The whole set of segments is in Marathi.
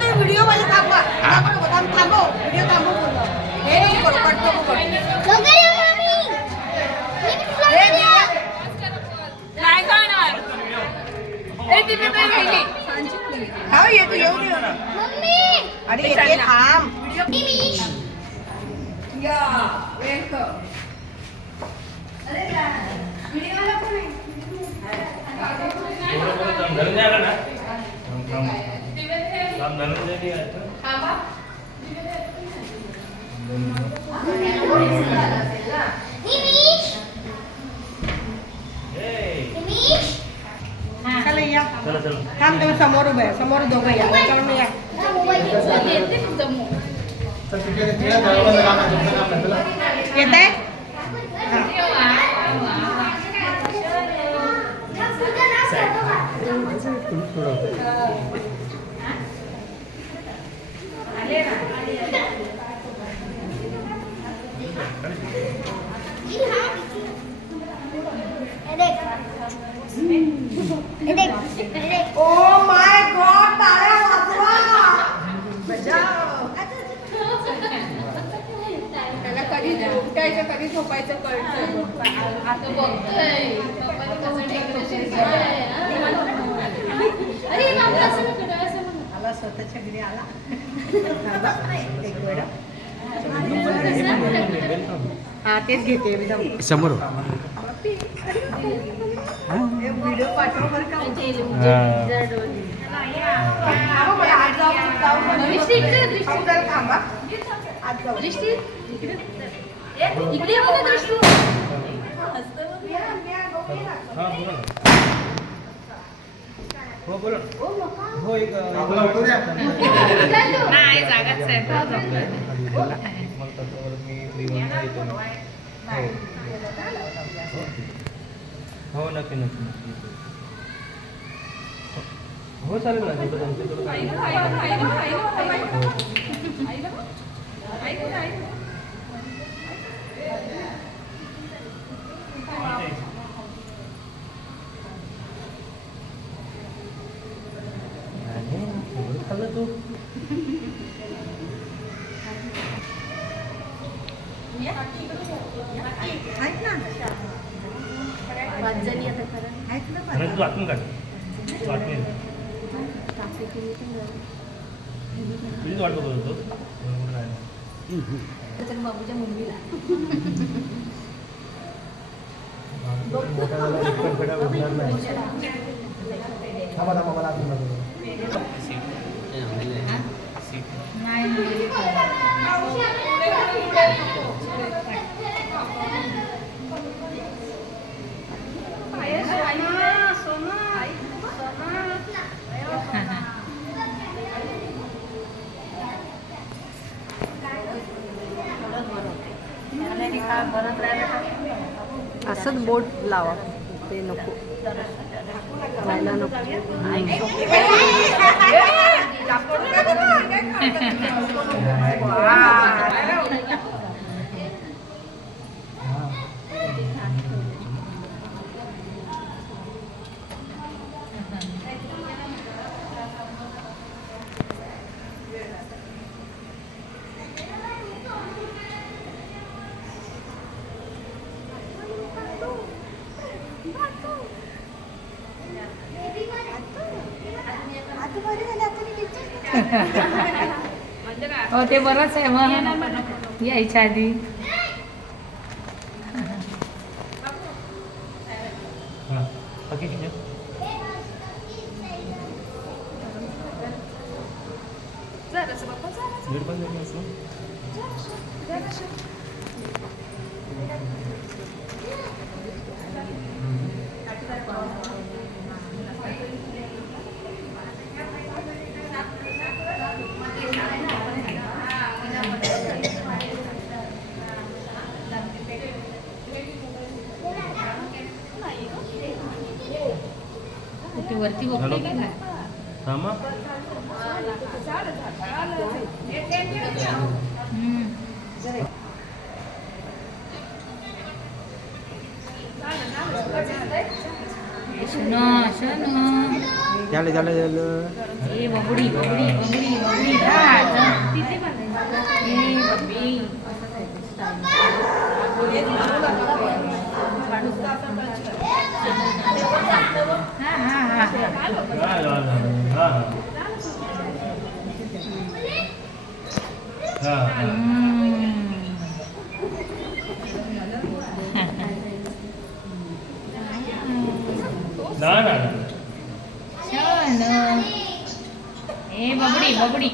तुम्ही व्हिडिओ मध्ये थांबवा. थांबव व्हिडिओ थांबव. हे नाही करू पटकन करू. नाही जाणार. ए ती मी पण गेली. हा ये तू येऊ दे. अरे येते थांब. या वेलकम. अरे व्हिडिओला कोण आहे? धनंजय आला ना धनंजय चला या. थांब तुम्ही समोर उभे आहे. समोर दोघं या. त्याच्यावर या. येत आहे. ओ माय गॉड टाळ्या वाजवा. त्याला कधी उठायचं कधी झोपायचं कळतं. आता बघतोय आला स्वतःच्या घरी आला. एक वेळ हा तेच घेते एकदम समोर व्हिडिओ पाठव बरं का. थांबा हो बोला हो एक नाही जागाच आहे. हो नक्की नक्की हो चालेल ना खाल्लं तू ऐक ना. तू आतून काढ तू आतून तुझीच वाट बघत होतो बाबूच्या मम्मीला असंच बोट लावा. ते नको जायला नको. हो ते बरंच आहे मग यायच्या आधी. वरती बघते का थांबा शनो शनो झालं झालं झालं ए बबडी बबडी बबडी बबडी जा तिथे पण ए बबडी हा हा हा ए बबडी बबडी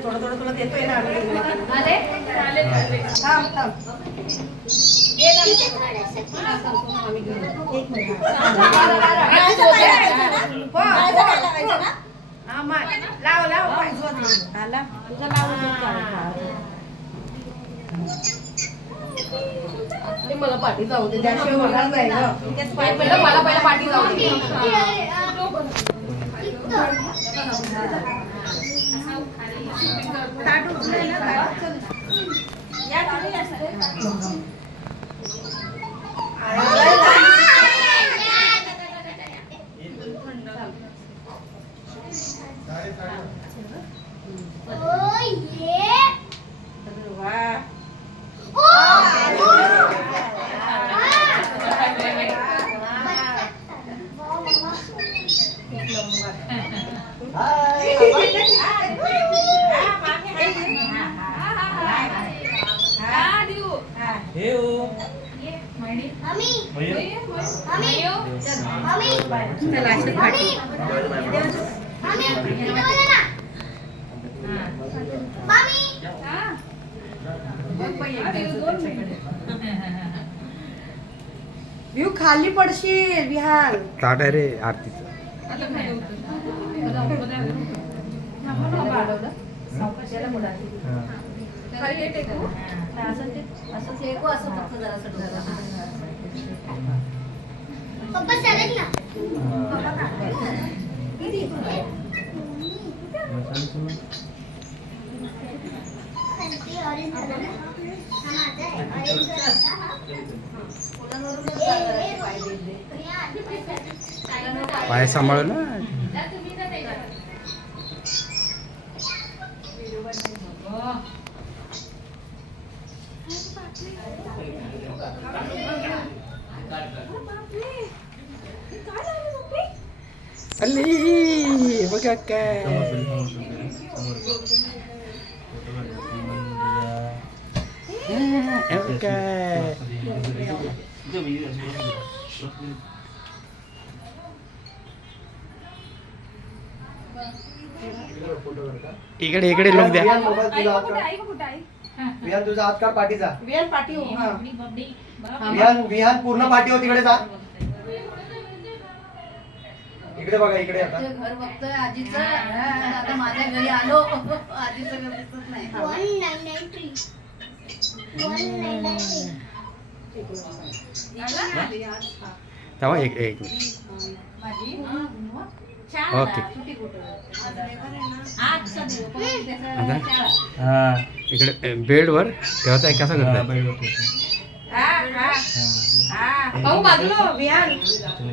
थोडं थोडं तुला देतोय ना थांब थांब लाव लाव मला पाठी जाऊ दे त्याशिवाय होणार नाही मला पहिला पाठी जाऊ दे व्यू खाली पडशील विहान ताट आहे रे आरतीचं पाय सांभाळ ना अली बघा काय काय इकडे इकडे लोक द्या विहान तुझा हात काढ पाठीचा विहान पाठी हो हा विहान पूर्ण पाठी हो तिकडे जा इकडे बघा इकडे आता घर बघतोय आजीचं आता माझ्या घरी आलो आजीचं घर दिसत नाही तेव्हा एक एक ओके आता इकडे बेडवर ठेवताय कसा करताय भाऊ बाजूला विहान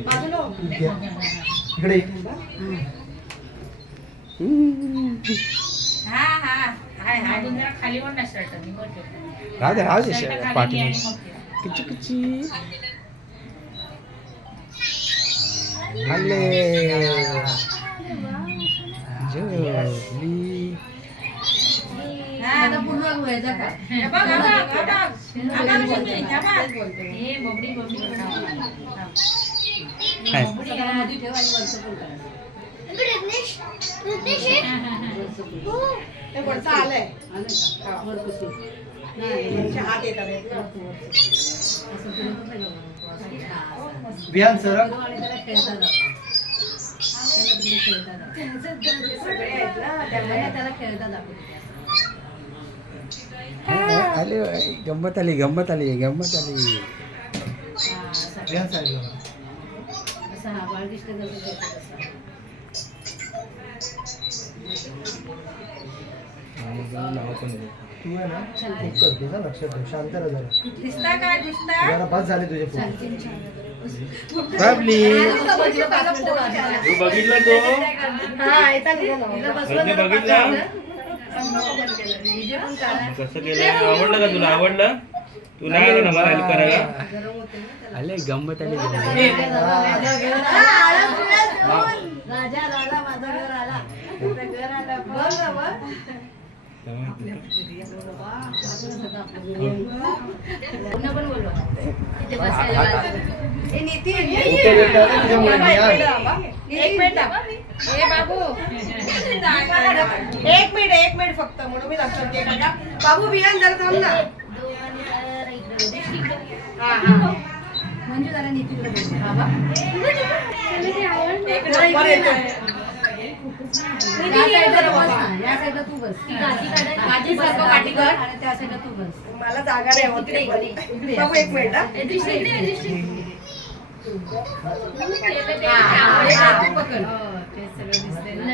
बाजूला इकडे खाली पण नाही शर्ट राहू दे पाठी किची किची हल्ले जोली आता पूर्ण व्हायचा का आलंय हात येतात विहान सर सगळे आहेत ना त्यामुळे त्याला खेळतात आले गंमत आली गंमत आली गंमत आली आपण विहान साईडला बघा. असं हा बाळकृष्ण कसं करतो तसं. तू आहे ना खूप करतो ना, लक्षात ठेव. शांत राहा जरा. दिसता काय दिसता जरा बस झाले तुझे फोन. बबली तू बघितला तो हा येता निघाला. रजनी बघितला कसं केलं आवडलं का तुला आवडलं तू नाही आला ना मला हेल्प करायला आले गंमत आली राजा आला माझं घर आला घर आला पुन्हा पण बोलवा तिथे बसायला हे नितीन उठे भेटला ना तुझ्यामुळे विहान. एक मिनिट हे बाबू एक मिनिट फक्त म्हणून मी लक्षात घे का बाबू विहान जरा थांब ना. हा हा मंजू जरा नीतीकडे बोल. एक नंबर येतो. या साईडला बस ना, या साईडला तू बस. काठीसारखं काठी कर आणि त्या साईडला तू बस. मला जागा नाही होत रे. बाबू एक मिनिट हा. पकड. ते सगळं दिसतंय ना.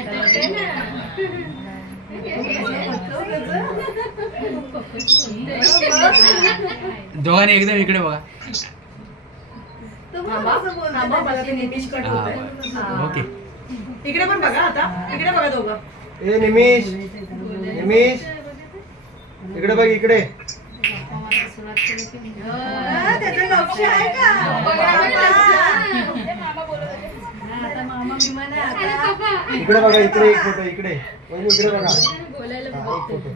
दोघांनी एकदम इकडे बघा. थांबा, मला ते निमिष कट होतंय. ओके इकडे पण बघा आता इकडे बघा दोघं. ए निमिष इकडे बघ इकडे. त्याचं लक्ष आहे का? आता मामा विमान आहे आता. इकडे बघा इकडे एक फोटो इकडे. वहिनी इकडे बघा. हा, एक फोटो.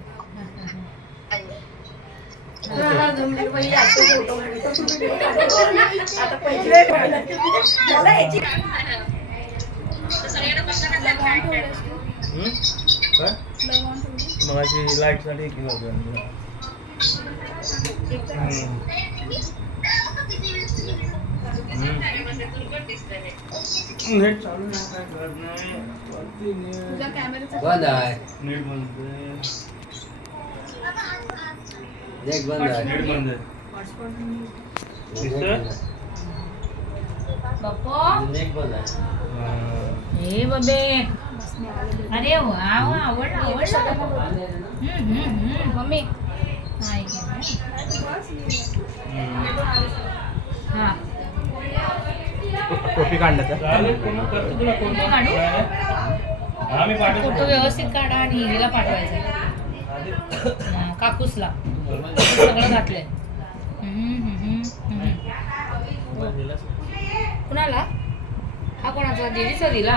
आता पहिले मला याची मगाशी लाईट साठी केलं होतं नेट चालू नाही काय करत नाही बंद आहे नेट बंद देख बंद आहे नेट बंद आहे दिसतं? देख बंद आहे हे बबे अरे वा आवडलं मम्मी हा टोपी काढलं तर चालेल कोण करतो तुला फोन काढू? हा मी पाठवतो फोटो व्यवस्थित काढा आणि हिला पाठवायचा काकूसला सगळं घातलंय कुणाला हा कोणाचा देवीचा दिला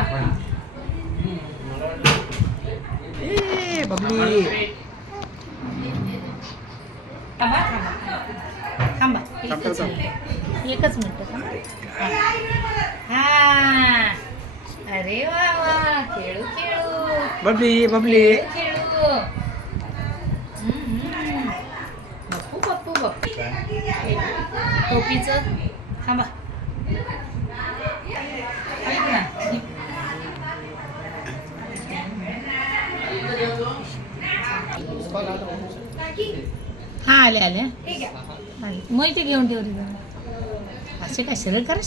ए बबली थांबा थांबा एकच मिनिट हा अरे वा वा खेळू खेळू बबली खेळू बप्पू बप्पू बप्पू टोपीचं थांबा ऐक ना हा आले आले मग इथे घेऊन ठेवली असे काय सरळ करा